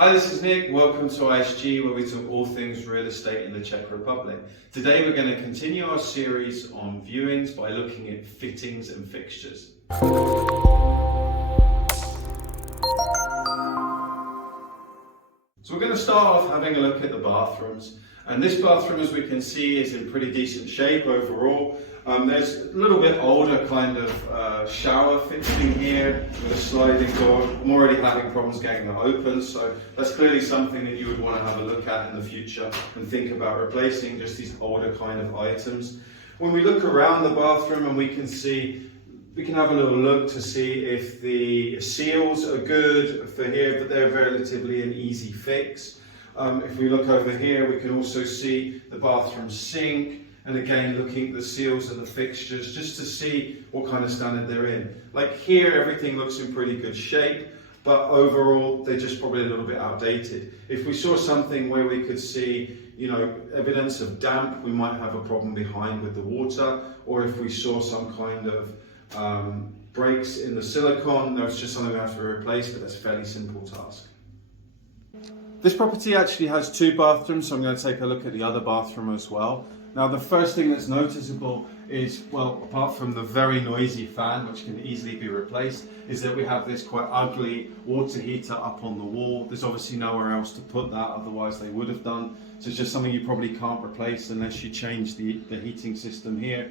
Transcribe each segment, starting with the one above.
Hi, this is Nick. Welcome to ISG, where we talk all things real estate in the Czech Republic. Today we're going to continue our series on viewings by looking at fittings and fixtures. So we're going to start off having a look at the bathrooms. And this bathroom, as we can see, is in pretty decent shape overall. There's a little bit older kind of shower fixing here with a sliding door. I'm already having problems getting that open, so that's clearly something that you would want to have a look at in the future and think about replacing, just these older kind of items. When we look around the bathroom and we can have a little look to see if the seals are good for here, but they're relatively an easy fix. If we look over here, we can also see the bathroom sink, and again looking at the seals of the fixtures just to see what kind of standard they're in. Like here, everything looks in pretty good shape, but overall they're just probably a little bit outdated. If we saw something where we could see, evidence of damp, we might have a problem behind with the water, or if we saw some kind of breaks in the silicone, that's just something we have to replace, but that's a fairly simple task. This property actually has two bathrooms, so I'm going to take a look at the other bathroom as well. Now, the first thing that's noticeable is, well, apart from the very noisy fan, which can easily be replaced, is that we have this quite ugly water heater up on the wall. There's obviously nowhere else to put that, otherwise they would have done. So it's just something you probably can't replace unless you change the heating system here.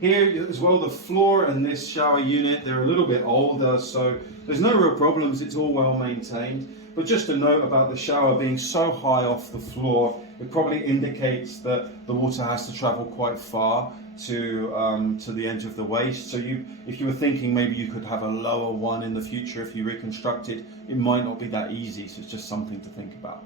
Here as well, the floor and this shower unit, they're a little bit older, so there's no real problems, it's all well maintained. But just a note about the shower being so high off the floor, it probably indicates that the water has to travel quite far to the edge of the waste. So if you were thinking maybe you could have a lower one in the future if you reconstructed, it might not be that easy, so it's just something to think about.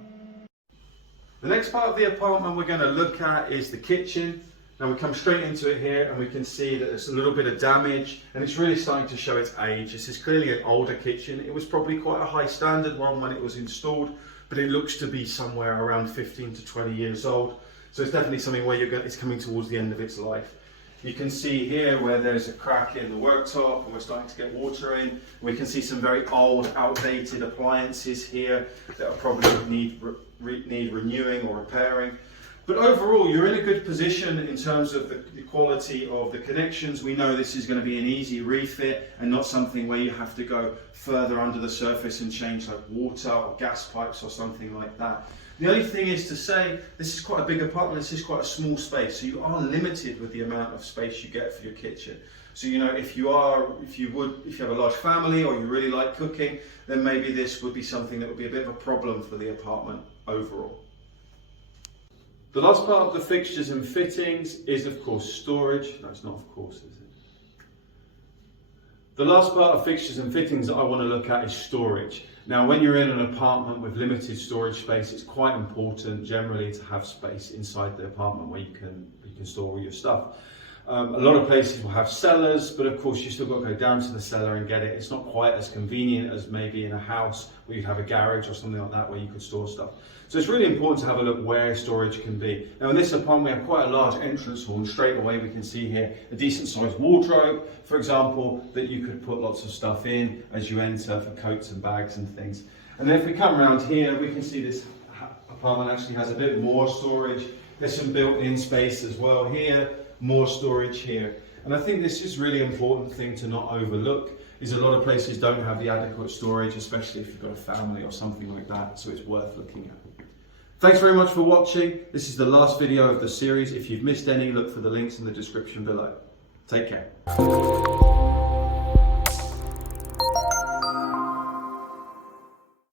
The next part of the apartment we're going to look at is the kitchen. Now we come straight into it here and we can see that there's a little bit of damage and it's really starting to show its age. This is clearly an older kitchen. It was probably quite a high standard one when it was installed, but it looks to be somewhere around 15 to 20 years old. So it's definitely something where it's coming towards the end of its life. You can see here where there's a crack in the worktop and we're starting to get water in. We can see some very old, outdated appliances here that probably need renewing or repairing. But overall, you're in a good position in terms of the quality of the connections. We know this is going to be an easy refit and not something where you have to go further under the surface and change like water or gas pipes or something like that. The only thing is to say, this is quite a big apartment, this is quite a small space, so you are limited with the amount of space you get for your kitchen. So if you have a large family or you really like cooking, then maybe this would be something that would be a bit of a problem for the apartment overall. The last part of the fixtures and fittings is, of course, storage. No, it's not, of course, is it? The last part of fixtures and fittings that I want to look at is storage. Now, when you're in an apartment with limited storage space, it's quite important generally to have space inside the apartment where you can store all your stuff. A lot of places will have cellars, but of course you still got to go down to the cellar and get it. It's not quite as convenient as maybe in a house where you have a garage or something like that where you could store stuff. So it's really important to have a look where storage can be. Now in this apartment we have quite a large entrance hall, and straight away we can see here a decent sized wardrobe, for example, that you could put lots of stuff in as you enter for coats and bags and things. And then if we come around here, we can see this apartment actually has a bit more storage. There's some built-in space as well here. More storage here. And I think this is really important thing to not overlook, is a lot of places don't have the adequate storage, especially if you've got a family or something like that, so it's worth looking at. Thanks very much for watching. This is the last video of the series. If you've missed any, look for the links in the description below. Take care.